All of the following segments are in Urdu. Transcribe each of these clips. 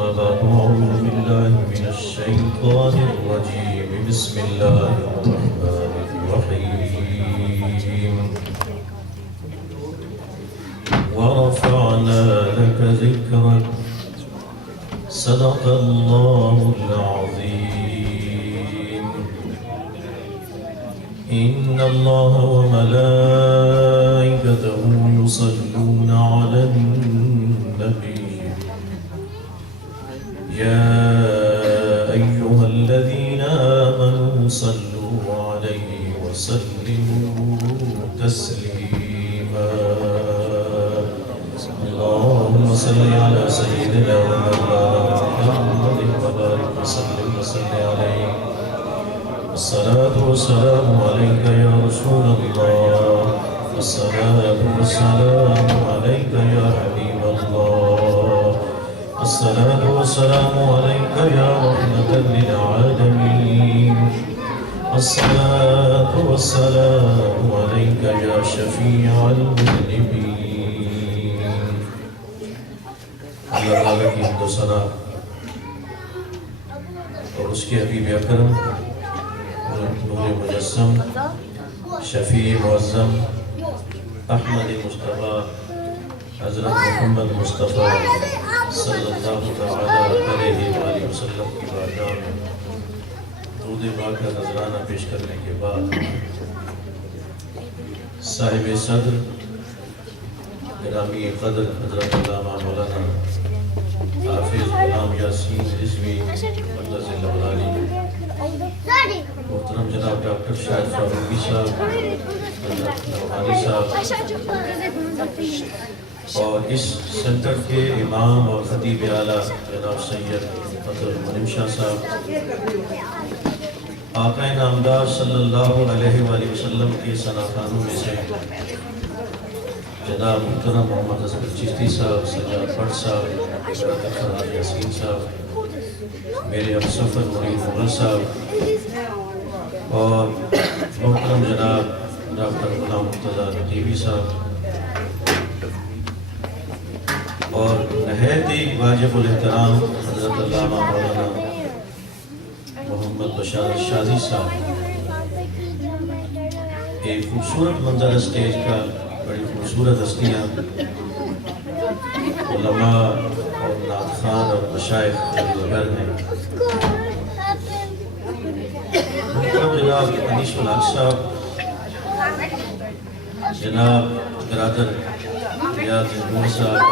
أما بعد أعوذ بالله من الشيطان الرجيم بسم الله الرحمن الرحيم ورفعنا لك ذكرك صدق الله العظيم إن الله وملائكته يصلون على النبي يا أيها الذين آمنوا صلوا عليه وسلموا تسليما اللهم صل على سيدنا محمد وبارك وسلم عليه الصلاة والسلام عليك يا رسول الله الصلاة والسلام عليك يا حبيب الله الصلاة والسلام عليك يا رحمة للعالمين الصلاة والسلام عليك يا شفيع المذنبين اللہ تعالیٰ کی حمد و ثنا اور اس کے حبیب اکرم نور مجسم شفیع معظم احمد مصطفیٰ حضرت محمد مصطفیٰ صلی اللہ علیہ وآلہ وسلم کی بارگاہ میں درود پاک کا نذرانہ پیش کرنے کے بعد صاحب صدر گرامی قدر حضرت علامہ مولانا حافظ غلام یاسین رضوی مقدس اللہ علی محترم جناب ڈاکٹر شاہد فاروقی صاحب نوحانی صاحب اور اس سینٹر کے امام اور خطیب اعلیٰ جناب سید عبدالمنعم شاہ صاحب آقا نامدار صلی اللہ علیہ وآلہ وسلم کے ثناخانوں میں سے جناب محترم محمد حسن چشتی صاحب سجاد بٹ صاحب فرحان یاسین صاحب میرے افسفر مرید مغل صاحب اور محترم جناب ڈاکٹر غلام مرتضیٰ نقیبی صاحب اور نہایت ہی واجب الاحترام حضرت علامہ مولانا محمد بشار شاذی صاحب ایک خوبصورت منظر اسٹیج کا بڑی خوبصورت ہستیاں علماء اور نعت خوان اور مشائخ جلوگر ہیں محترم جناب انیس الحق صاحب جناب برادر ریاض نور صاحب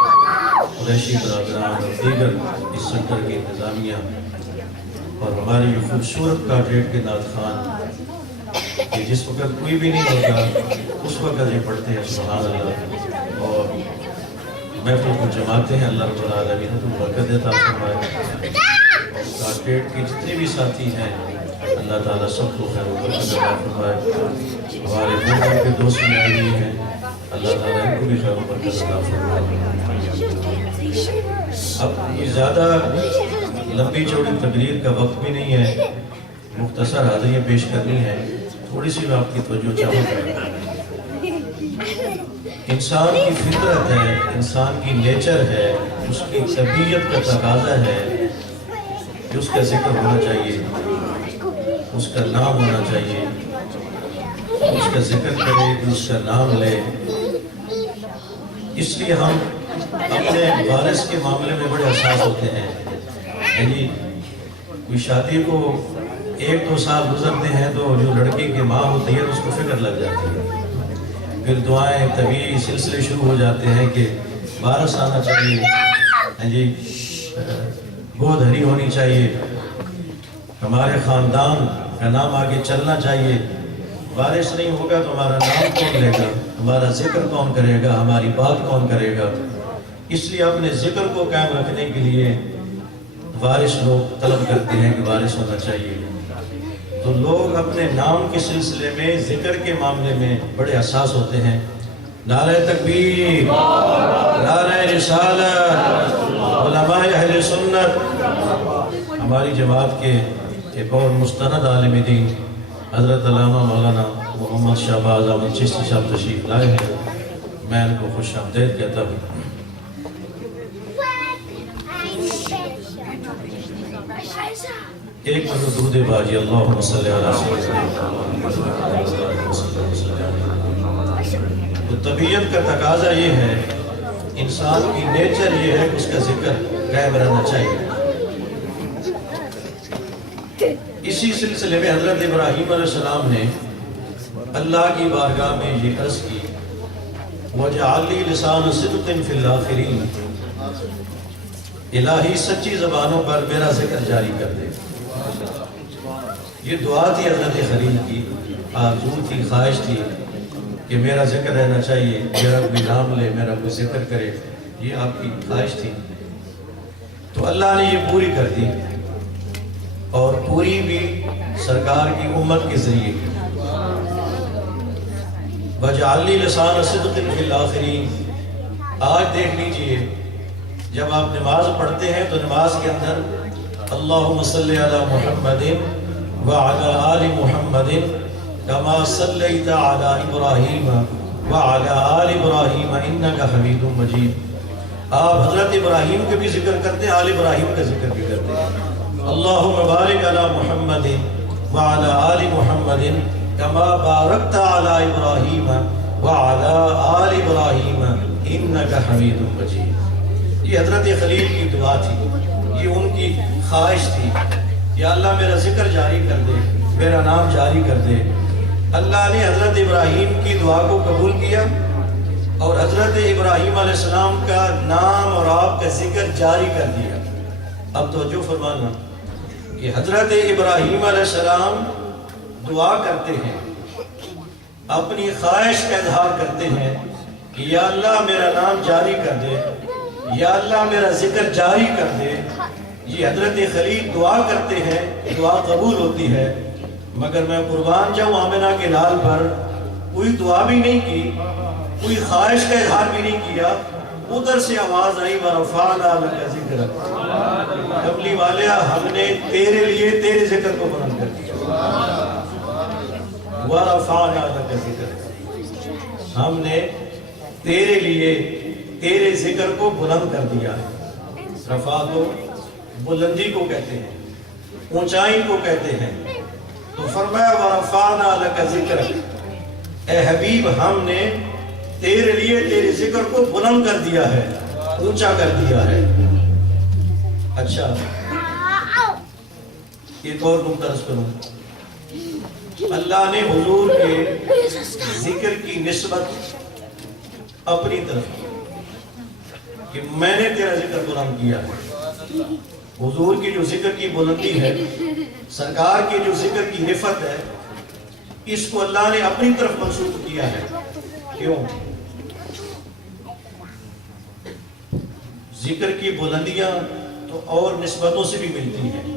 قریشی برادران اور دیگر اس سنٹر کی انتظامیہ اور ہمارے یہ خوبصورت کارڈریٹ کے نعت خوان کہ جس وقت کوئی بھی نہیں ہوتا اس وقت یہ پڑھتے ہیں سبحان اللہ اور محفل کو جماتے ہیں اللہ رب العالمین تو برکت دیتا فرمائے اور کارڈریٹ کے جتنے بھی ساتھی ہیں اللہ تعالیٰ سب کو خیر و برکت عطا فرمائے ہمارے دور کے دوست میں آئی ہوئی ہیں اللہ تعالیٰ ان کو بھی خیر و برکت عطا فرمائے اب یہ زیادہ لمبی چوڑی تقریر کا وقت بھی نہیں ہے مختصر حاضریاں پیش کرنی ہے تھوڑی سی میں آپ کی توجہ چاہوں گا انسان کی فطرت ہے انسان کی نیچر ہے اس کی طبیعت کا تقاضا ہے کہ اس کا ذکر ہونا چاہیے اس کا نام ہونا چاہیے اس کا ذکر کرے اس کا نام لے اس لیے ہم اپنے وارث کے معاملے میں بڑے حساس ہوتے ہیں یعنی کوئی شادی کو 1-2 سال گزرتے ہیں تو جو لڑکی کی ماں ہوتی ہے اس کو فکر لگ جاتی ہے پھر دعائیں طبیعی سلسلے شروع ہو جاتے ہیں کہ وارث آنا چاہیے جی گود ہری ہونی چاہیے ہمارے خاندان کا نام آگے چلنا چاہیے وارث نہیں ہوگا تو ہمارا نام کون لے گا ہمارا ذکر کون کرے گا ہماری بات کون کرے گا اس لیے اپنے ذکر کو قائم رکھنے کے لیے وارث لوگ طلب کرتے ہیں کہ وارث ہونا چاہیے تو لوگ اپنے نام کے سلسلے میں ذکر کے معاملے میں بڑے حساس ہوتے ہیں نعرہ تکبیر نعرہ رسالت علماء اہل سنت ہماری جماعت کے ایک اور مستند عالم دین حضرت علامہ مولانا محمد شہباز احمد چشتی صاحب تشریف لائے ہیں میں ان کو خوش آمدید کہتا ہوں ایک مرتبہ درود باجی اللہم صلی علی سیدنا تو طبیعت کا تقاضا یہ ہے، انسان کی نیچر یہ ہے کہ اس کا ذکر قائم رہنا چاہیے۔ اسی سلسلے میں حضرت ابراہیم علیہ السلام نے اللہ کی بارگاہ میں یہ عرض کی وَجَعَلْ لِي لِسَانَ صِدْقٍ فِي الْآخِرِينَ، الہی سچی زبانوں پر میرا ذکر جاری کر دے۔ یہ دعا تھی حضرت خلیل کی، آرزو تھی، خواہش تھی کہ میرا ذکر رہنا چاہیے، میرا کوئی نام لے، میرا کوئی ذکر کرے، یہ آپ کی خواہش تھی۔ تو اللہ نے یہ پوری کر دی، اور پوری بھی سرکار کی امت کے ذریعے کی۔ وَجَعَلْ لِي لِسَانَ صِدْقٍ فِي الْآخِرِينَ۔ آج دیکھ لیجئے جب آپ نماز پڑھتے ہیں تو نماز کے اندر اللہم صلی علی محمد وعلی آل محمد کما صلیت علی ابراہیم وعلی آل ابراہیم انکا حمید مجید۔ آپ حضرت ابراہیم کے بھی ذکر کرتے ہیں، آل ابراہیم کا ذکر بھی کرتے ہیں۔ اللہم بارک علی محمد وعلی آل محمد کما بارکت علی ابراہیم وعلی آل ابراہیم انکا حمید مجید۔ یہ حضرت خلیل کی دعا تھی، یہ ان کی خواہش تھی کہ اللہ میرا ذکر جاری کر دے، میرا نام جاری کر دے۔ اللہ نے حضرت ابراہیم کی دعا کو قبول کیا اور حضرت ابراہیم علیہ السلام کا نام اور آپ کا ذکر جاری کر دیا۔ اب توجہ فرمانا کہ حضرت ابراہیم علیہ السلام دعا کرتے ہیں، اپنی خواہش کا اظہار کرتے ہیں کہ یا اللہ میرا نام جاری کر دے، یا اللہ میرا ذکر جاری کر دے۔ یہ حضرت خلیل دعا کرتے ہیں، دعا قبول ہوتی ہے، مگر میں قربان جاؤں آمنہ کے لال پر کوئی دعا بھی نہیں کی، کوئی خواہش کا اظہار بھی نہیں کیا، ادھر سے آواز آئی وَرَفَعْنَا لَكَ ذِكْرَكَ، کملی والیا ہم نے تیرے لیے تیرے ذکر کو بلند کر دیا۔ وَرَفَعْنَا لَكَ ذِكْرَكَ، ہم نے تیرے لیے تیرے ذکر کو بلند کر دیا۔ رفع کو بلندی کو کہتے ہیں، اونچائی کو کہتے ہیں۔ تو فرمایا وَرَفَعْنَا لَكَ ذِكْرَكَ، اے حبیب ہم نے تیرے لیے تیرے ذکر کو بلند کر دیا ہے، اونچا کر دیا ہے۔ اچھا ایک اور نقطہ عرض کروں، اللہ نے حضور کے ذکر کی نسبت اپنی طرف کی کہ میں نے تیرا ذکر بلند کیا ہے۔ حضور کی جو ذکر کی بلندی ہے، سرکار کی جو ذکر کی رفعت ہے، اس کو اللہ نے اپنی طرف منسوب کیا ہے۔ کیوں؟ ذکر کی بلندیاں تو اور نسبتوں سے بھی ملتی ہیں،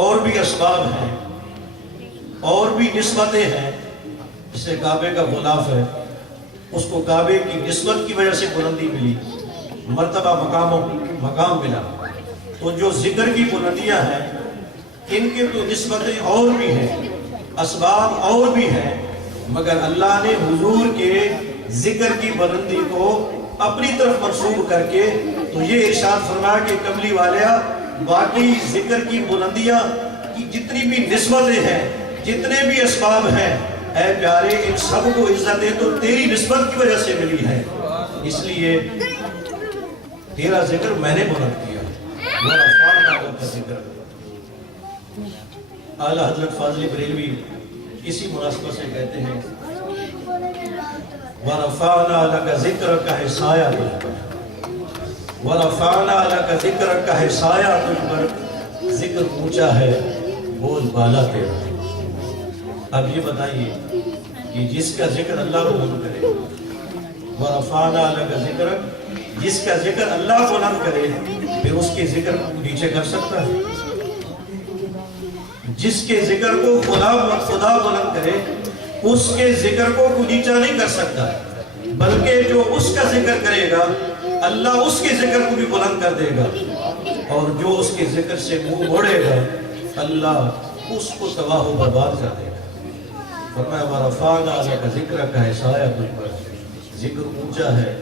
اور بھی اسباب ہیں، اور بھی نسبتیں ہیں۔ جسے کعبے کا غلاف ہے، اس کو کعبے کی نسبت کی وجہ سے بلندی ملی، مرتبہ مقام ملا۔ تو جو ذکر کی بلندیاں ہیں، ان کے تو نسبتیں اور بھی ہیں، اسباب اور بھی ہیں، مگر اللہ نے حضور کے ذکر کی بلندی کو اپنی طرف منسوب کر کے تو یہ ارشاد فرمایا کہ کملی والیا باقی ذکر کی بلندیاں کی جتنی بھی نسبتیں ہیں، جتنے بھی اسباب ہیں، اے پیارے ان سب کو عزتیں تو تیری نسبت کی وجہ سے ملی ہے، اس لیے تیرا ذکر میں نے بلند کیا۔ وَرَفَعْنَا لَكَ ذِكْرَكَ۔ اعلیٰ حضرت فاضل بریلوی اسی مناسبت سے کہتے ہیں وَرَفَعْنَا لَكَ ذِكْرَكَ ہے سایہ تجھ پر، وَرَفَعْنَا لَكَ ذِكْرَكَ ہے سایہ تجھ پر، ذکر اونچا ہے بول بالا تیرا۔ اب یہ بتائیے کہ جس کا ذکر اللہ بلند کرے، وَرَفَعْنَا لَكَ ذِكْرَكَ، جس کا ذکر اللہ بلند کرے پھر اس کے ذکر کو نیچے کر سکتا ہے؟ جس کے ذکر کو خدا بلند کرے اس کے ذکر کو کوئی نیچا نہیں کر سکتا، بلکہ جو اس کا ذکر کرے گا اللہ اس کے ذکر کو بھی بلند کر دے گا، اور جو اس کے ذکر سے منہ موڑے گا اللہ اس کو تباہ و برباد کر دے گا۔ فرمایا وَرَفَعْنَا لَكَ ذِكْرَكَ ہے سایہ تجھ پر، ذکر اونچا ہے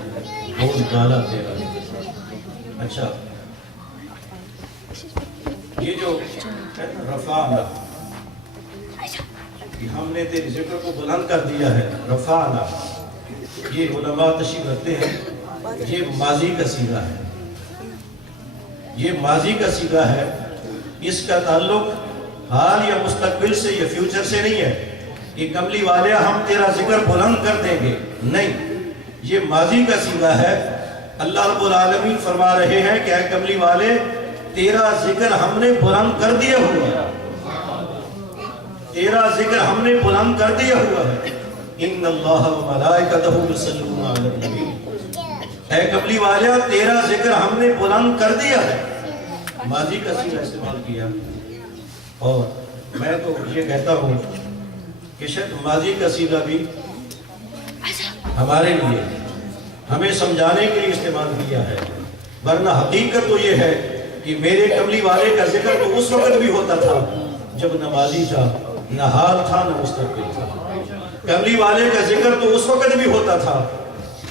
بول کالا تیرا۔ اچھا یہ جو رفعنا کہ ہم نے تیرے ذکر کو بلند کر دیا ہے، رفعنا، یہ علماء تشریح رکھتے ہیں یہ ماضی کا صیغہ ہے، یہ ماضی کا صیغہ ہے، اس کا تعلق حال یا مستقبل سے یا فیوچر سے نہیں ہے کہ کملی والے ہم تیرا ذکر بلند کر دیں گے، نہیں، یہ ماضی کا صیغہ ہے۔ اللہ رب العالمین فرما رہے ہیں کہ اے کملی والے تیرا ذکر ہم نے بلند کر دیا ہوا ہے، تیرا ذکر ہم نے بلند کر دیا ہوا ہے۔ ان اللہ و ملائکتہ یصلون علی النبی، اے کملی والے تیرا ذکر ہم نے بلند کر دیا ہے، ماضی کا صیغہ استعمال کیا۔ اور میں تو یہ کہتا ہوں کہ شاید ماضی کا صیغہ بھی ہمارے لیے ہمیں سمجھانے کے لیے استعمال کیا ہے، ورنہ حقیقت تو یہ ہے کہ میرے کملی والے کا ذکر تو اس وقت بھی ہوتا تھا جب نہ ماضی تھا، نہ حال تھا، نہ مستقبل تھا۔ کملی والے کا ذکر تو اس وقت بھی ہوتا تھا،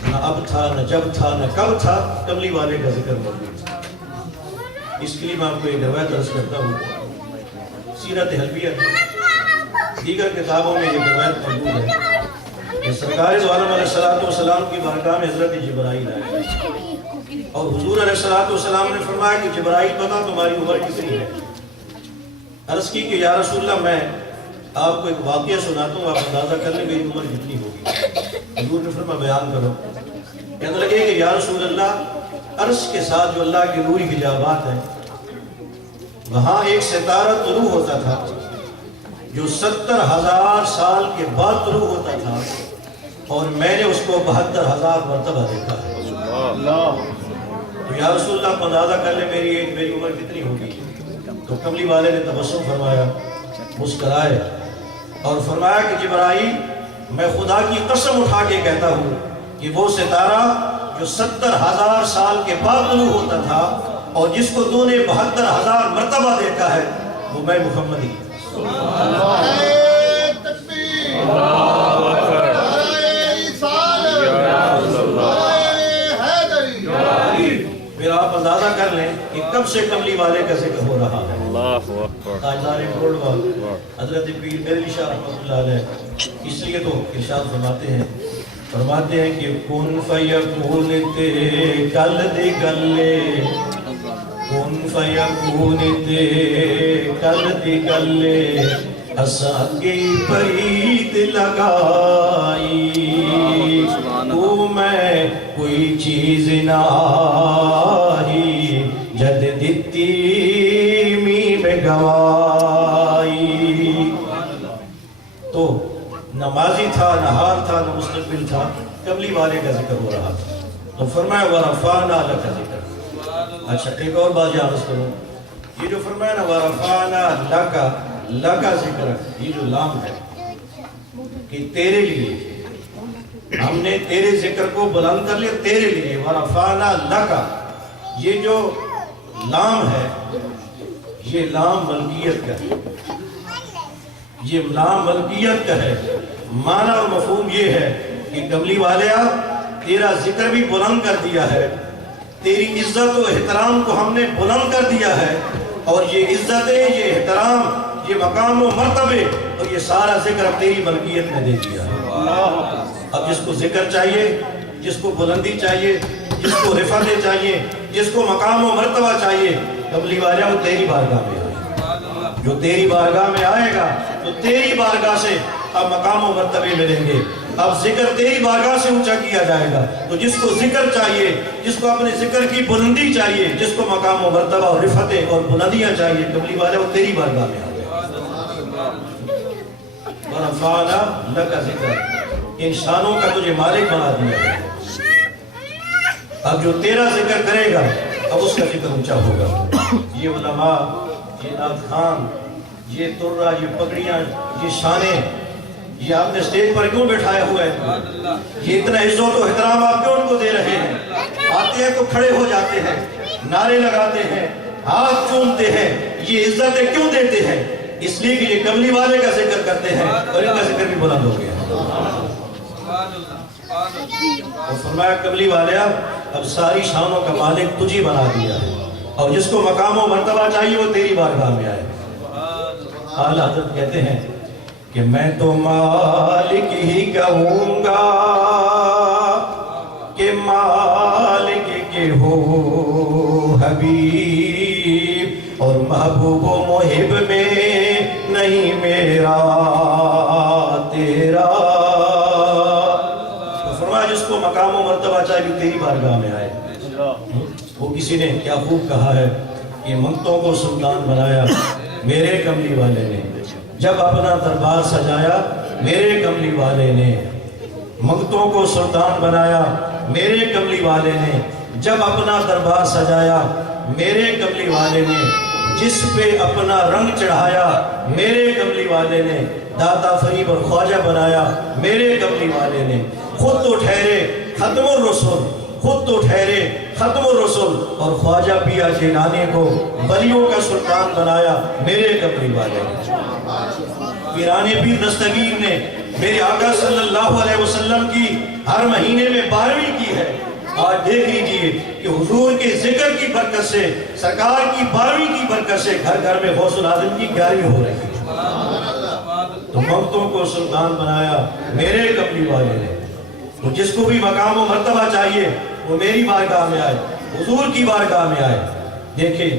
نہ اب تھا، نہ جب تھا، نہ کب تھا، کملی والے کا ذکر موجود تھا۔ اس کے لیے میں آپ کو ایک روایت عرض کرتا ہوں، سیرت حلبیہ میں دیگر کتابوں میں یہ روایت موجود ہے کہ سرکار دو عالم علیہ السلام کی بارگاہ میں حضرت جبرائیل آئے اور حضور علیہ السلام نے فرمایا کہ جبرائیل بتا تمہاری عمر کتنی ہے؟ عرض کی کہ یا رسول اللہ میں آپ کو ایک واقعہ سناتا ہوں، آپ اندازہ کر لیں میری عمر کتنی ہوگی۔ حضور نے فرمایا بیان کرو۔ کہنے لگے کہ یا رسول اللہ عرش کے ساتھ جو اللہ کی نوری حجابات ہیں وہاں ایک ستارہ طلوع ہوتا تھا جو 70,000 سال کے بعد طلوع ہوتا تھا اور میں نے اس کو 72,000 مرتبہ دیکھا ہے۔ تو یا رسول اللہ اندازہ کر لیں میری عمر کتنی ہوگی؟ تو کملی والے نے تبسم فرمایا، مسکرائے اور فرمایا کہ جبرائیل میں خدا کی قسم اٹھا کے کہتا ہوں کہ وہ ستارہ جو 70,000 سال کے بعد طلوع ہوتا تھا اور جس کو تو نے 72,000 مرتبہ دیکھا ہے وہ میں محمد ہی۔ پھر آپ اندازہ کر لیں کہ کب سے کملی والے کا ذکر ہو رہا ہے۔ تاجدار کروڑوا حضرت پیر میرعلی شاہ رحمۃ اللہ علیہ اس لیے تو ارشاد فرماتے ہیں کہ کن فیکون تے کل دی گلے، کن فیکون تے کل دی گلے، اساں کی پرید لگائی، تو میں کوئی چیز نہ آئی، جد دتی می میں گوائی۔ تو نہ ماضی تھا، نہ حال تھا، نہ مستقبل تھا، کملی والے کا ذکر ہو رہا تھا۔ تو فرمایا وَرَفَعْنَا لَكَ ذِكْرَكَ۔ اچھا ایک اور بات یاد کروں، یہ جو فرمایا نا وَرَفَعْنَا لَكَ ذِكْرَكَ، یہ جو لام ہے کہ تیرے لیے ہم نے تیرے ذکر کو بلند کر لیا، تیرے لیے وَرَفَعْنَا لَكَ، یہ جو لام ہے یہ لام ملکیت کا ہے، یہ لام ملکیت کا ہے۔ معنی اور مفہوم یہ ہے کہ کملی والیا تیرا ذکر بھی بلند کر دیا ہے، تیری عزت و احترام کو ہم نے بلند کر دیا ہے، اور یہ عزتیں، یہ احترام، یہ مقام و مرتبے اور یہ سارا ذکر اب تیری ملکیت میں دے دیا ہے۔ اب جس کو ذکر چاہیے، جس کو بلندی چاہیے، جس کو رفعتیں چاہیے، جس کو مقام و مرتبہ چاہیے، کملی والیا وہ تیری بارگاہ میں آئے، جو تیری بارگاہ میں آئے گا تو تیری بارگاہ سے اب مقام و مرتبے ملیں گے، اب ذکر تیری بارگاہ سے اونچا کیا جائے گا۔ تو جس کو ذکر چاہیے، جس کو اپنے ذکر کی بلندی چاہیے، جس کو مقام و مرتبہ اور رفعتیں اور بلندیاں چاہیے، کملی والے وہ تیری بارگاہ میں آ گئے۔ وَرَفَعْنَا لَكَ ذِكْرَكَ، انسانوں کا تجھے مالک بنا دیا ہے، اب جو تیرا ذکر کرے گا اب اس کا ذکر اونچا ہوگا۔ یہ علماء، یہ نعت خوان، یہ ترہ، یہ پگڑیاں، یہ شانیں، یہ آپ نے سٹیج پر کیوں بٹھایا ہوا ہے؟ یہ اتنا عزت و احترام آپ کیوں ان کو دے رہے ہیں؟ آتے ہیں تو کھڑے ہو جاتے ہیں، نعرے لگاتے ہیں، ہاتھ چومتے ہیں، یہ عزتیں کیوں دیتے ہیں؟ اس لیے کہ یہ کملی والے کا ذکر کرتے ہیں اور ان کا ذکر بھی بلند ہو گیا۔ اور فرمایا کملی والے اب ساری شانوں کا مالک تجھی بنا دیا ہے، اور جس کو مقام و مرتبہ چاہیے وہ تیری بارگاہ میں آئے۔ اعلیٰ حضرت کہتے ہیں کہ میں تو مالک ہی کہوں گا کہ مالک کے ہو حبیب، اور محبوب و محب میں نہیں میرا تیرا۔ تو فرمایا جس کو مقام و مرتبہ چاہیے تیری بارگاہ میں آئے۔ وہ کسی نے کیا خوب کہا ہے کہ منگتوں کو سلطان بنایا میرے کملی والے نے، جب اپنا دربار سجایا میرے کملی والے نے۔ منگتوں کو سلطان بنایا میرے کملی والے نے، جب اپنا دربار سجایا میرے کملی والے نے۔ جس پہ اپنا رنگ چڑھایا میرے کملی والے نے، داتا فریب اور خواجہ بنایا میرے کملی والے نے۔ خود تو ٹھہرے ختم الرسل، خود تو ٹھہرے ختم الرسل، اور خواجہ پیا جیلانی کو ولیوں کا سلطان بنایا میرے کملی والے نے۔ پیران پیر دستگیر نے میرے آقا صلی اللہ علیہ وسلم کی ہر مہینے میں 12ویں کی ہے۔ آج دیکھ لیجئے کہ حضور کے ذکر کی برکت سے، سرکار کی 12ویں کی برکت سے گھر گھر میں غوث العظم کی 11ویں ہو رہی ہے۔ تو منگتوں کو سلطان بنایا میرے کملی والے نے۔ تو جس کو بھی مقام و مرتبہ چاہیے وہ میری بارگاہ میں آئے، حضور کی بارگاہ میں آئے۔ دیکھیں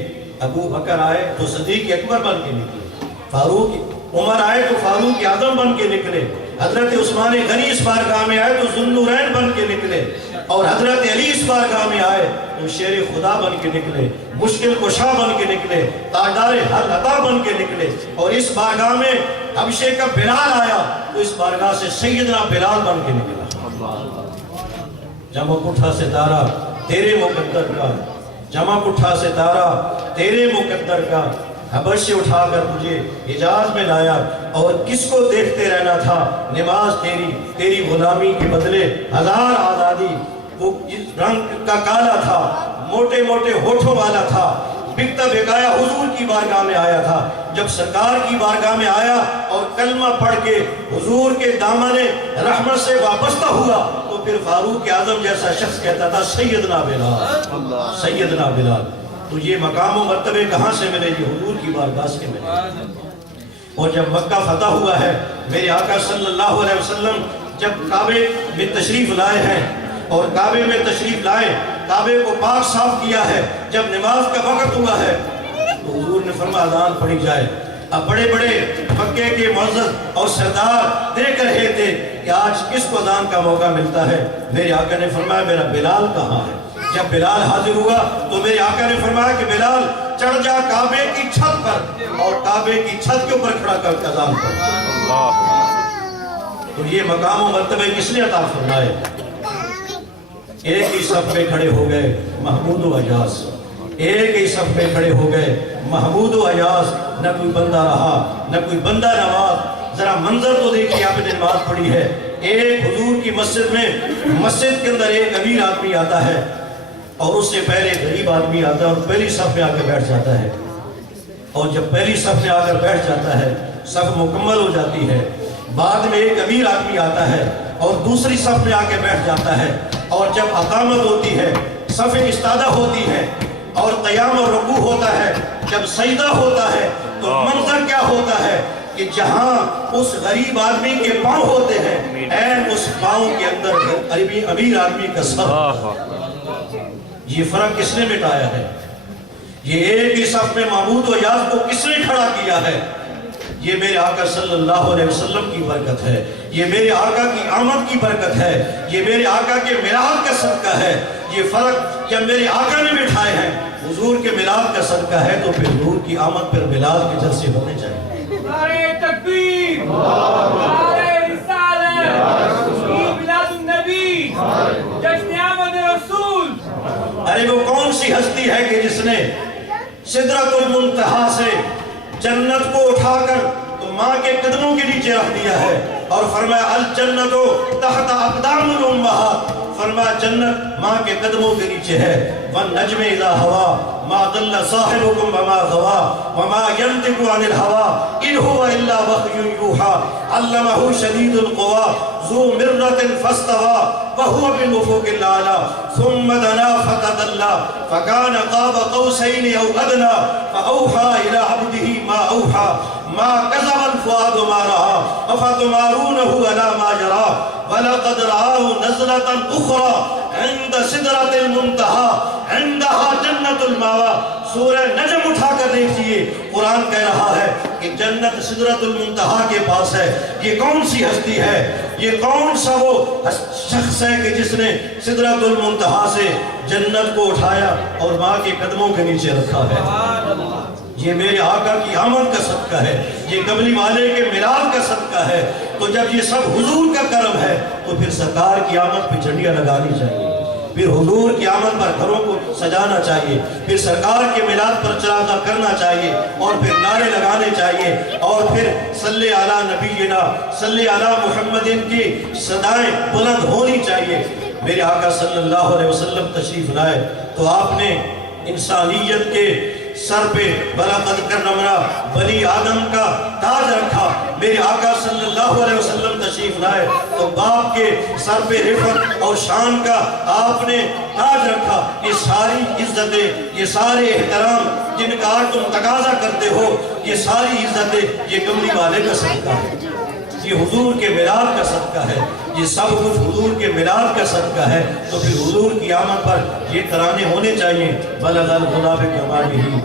ابو بکر آئے تو صدیق اکبر بن کے نکلے، فاروق عمر آئے تو فاروق اعظم بن کے نکلے، حضرت عثمان غنی اس بارگاہ میں آئے تو ذوالنورین بن کے نکلے، اور حضرت علی اس بارگاہ میں آئے تو شیر خدا بن کے نکلے، مشکل کشا بن کے نکلے، تاجدار حل عطا بن کے نکلے۔ اور اس بارگاہ میں حبشے کا بلال آیا تو اس بارگاہ سے سیدنا بلال بن کے نکلا۔ جمع اٹھا ستارہ تیرے مقدر کا، جمع اٹھا ستارہ تیرے مقدر کا، حبش سے اٹھا کر تجھے حجاز میں لایا، اور کس کو دیکھتے رہنا تھا نماز تیری، تیری غلامی کے بدلے 1000 آزادی۔ وہ رنگ کا کالا تھا، موٹے موٹے ہونٹوں والا تھا، بکتا بکایا حضور کی بارگاہ میں آیا تھا۔ جب سرکار کی بارگاہ میں آیا اور کلمہ پڑھ کے حضور کے دامن رحمت سے وابستہ ہوا تو پھر فاروق اعظم جیسا شخص کہتا تھا سیدنا بلال، سیدنا بلال۔ تو یہ مقام و مرتبے کہاں سے ملے؟ یہ حضور کی بارگاہ سے ملے۔ اور جب مکہ فتح ہوا ہے، میرے آقا صلی اللہ علیہ وسلم جب کعبے میں تشریف لائے ہیں، اور کعبے میں تشریف لائے، کعبے کو پاک صاف کیا ہے، جب نماز کا وقت ہوا ہے تو حضور نے فرمایا اذان پڑھی جائے۔ اب بڑے بڑے مکے کے معزز اور سردار دیکھ رہے تھے کہ آج کس کو اذان کا موقع ملتا ہے۔ میرے آقا نے فرمایا میرا بلال کہاں ہے؟ جب بلال حاضر ہوا تو میرے آقا نے فرمایا کہ بلال چڑھ جا کعبے کی چھت پر، اور کعبے کی چھت کے اوپر کھڑا کر اذان پڑھ۔ تو یہ مقام و مرتبے کس نے عطا فرمائے؟ ایک ہی صف میں کھڑے ہو گئے محمود و اجاز، ایک ہی صف میں کھڑے ہو گئے محمود و اجاز، نہ کوئی بندہ رہا نہ کوئی بندہ نواز۔ ذرا منظر تو دیکھیے، آپ نے نماز پڑھی ہے، ایک حضور کی مسجد میں، مسجد کے اندر ایک امیر آدمی آتا ہے اور اس سے پہلے غریب آدمی آتا ہے اور پہلی صف میں آ کے بیٹھ جاتا ہے، اور جب پہلی صف میں آ کر بیٹھ جاتا ہے صف مکمل ہو جاتی ہے۔ بعد میں ایک امیر آدمی آتا ہے اور دوسری صف میں آ کے بیٹھ جاتا ہے، اور جب اقامت ہوتی ہے، صف استادہ ہوتی ہے اور قیام و رکوع ہوتا ہے، جب سجدہ ہوتا ہے تو منظر کیا ہوتا ہے کہ جہاں اس غریب آدمی کے پاؤں ہوتے ہیں، این اس پاؤں کے اندر امیر آدمی کا سر۔ یہ فرق کس نے مٹایا ہے؟ یہ ایک ہی صف میں محمود و اجاز کو کس نے کھڑا کیا ہے؟ یہ میرے آقا صلی اللہ علیہ وسلم کی برکت ہے، یہ میرے آقا کی آمد کی برکت ہے، یہ میرے آقا کے میلاد کا صدقہ ہے۔ یہ فرق جب میرے آقا نے بٹھائے ہیں، حضور کے میلاد کا صدقہ ہے، تو پھر حضور کی آمد پر میلاد کے جلسے ہونے چاہیے۔ نعرہ تکبیر، نعرہ رسالت، میلاد النبی، جشن آمد رسول۔ ارے وہ کون سی ہستی ہے کہ جس نے سدرۃ المنتہا سے جنت کو اٹھا کر تو ماں کے قدموں کے نیچے رکھ دیا ہے، اور فرمایا الجنت تحت اقدام الامہات، فرمایا جنت ماں کے قدموں کے نیچے ہے۔ والنجم اذا ہوا ما ضل صاحبکم وما غوا وما ينطق عن الهوى ان هو الا وحی یوحی علمہ شدید القوی ذو مرة فاستوى وهو بالأفق الأعلى ثم دنا فتدلى فكان قاب قوسين أو أدنى فأوحى إلى عبده ما أوحى ما كذب الفؤاد ما رأى أفتمارونه على ما يرى ولقد رآه نزلة أخرى عند سدرة المنتهى عندها جنة المأوى. سورہ نجم اٹھا کر دیکھئے، قرآن کہہ رہا ہے کہ جنت سدرۃ المنتہا کے پاس ہے. یہ کون سی ہستی ہے؟ یہ کون سا وہ شخص ہے کہ جس نے سدرۃ المنتہا سے جنت کو اٹھایا اور ماں کے قدموں کے نیچے رکھا ہے؟ یہ میرے آقا کی آمد کا صدقہ ہے، یہ کملی والے کے میلاد کا صدقہ ہے. تو جب یہ سب حضور کا کرم ہے تو پھر سرکار کی آمد پہ جھنڈیاں لگانی چاہیے، پھر حضور کی آمد پر گھروں کو سجانا چاہیے، پھر سرکار کے میلاد پر چراغاں کرنا چاہیے، اور پھر نعرے لگانے چاہیے، اور پھر صلی علی نبینا صلی علی محمد کی صدائیں بلند ہونی چاہیے. میرے آقا صلی اللہ علیہ وسلم تشریف لائے تو آپ نے انسانیت کے سر پہ وَلَقَدْ كَرَّمْنَا بنی آدم کا تاج رکھا. میرے آقا صلی اللہ علیہ وسلم تشریف لائے تو باپ کے سر پہ رفعت اور شان کا آپ نے تاج رکھا. یہ ساری عزتیں، یہ سارے احترام جن کا آج تم تقاضا کرتے ہو، یہ ساری عزتیں یہ کملی والے کا صدقہ ہے، یہ حضور کے میلاد کا صدقہ ہے، یہ سب کچھ حضور کے میلاد کا صدقہ ہے. تو پھر حضور کی آمد پر یہ ترانے ہونے چاہیے. بلغ الہدیٰ بکمالہ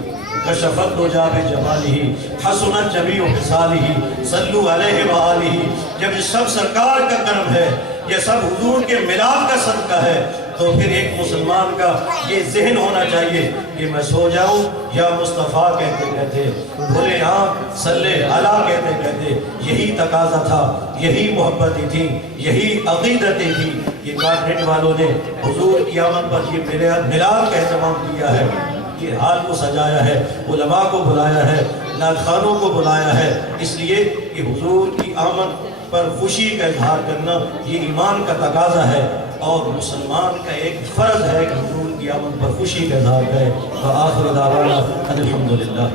کشفت الدجیٰ بجمالہ حسنت جمیع خصالہ صلوا علیہ وآلہ. جب یہ سب سرکار کا کرم ہے، یہ سب حضور کے میلاد کا صدقہ ہے، تو پھر ایک مسلمان کا یہ ذہن ہونا چاہیے کہ میں سو جاؤں یا مصطفیٰ کہتے کہتے، بھولے آنکھ صلی علیہ کہتے کہتے. یہی تقاضا تھا، یہی محبتیں تھیں، یہی عقیدتیں تھیں. یہ کارنیٹ والوں نے حضور کی آمد پر یہ میلاد کا اہتمام کیا ہے، یہ حال کو سجایا ہے، علماء کو بلایا ہے، نعت کو بلایا ہے، اس لیے کہ حضور کی آمد پر خوشی کا اظہار کرنا یہ ایمان کا تقاضا ہے، اور مسلمان کا ایک فرض ہے کہ حضور کی آمد پر خوشی کا اظہار کرے. وآخر دعوانا الحمدللہ.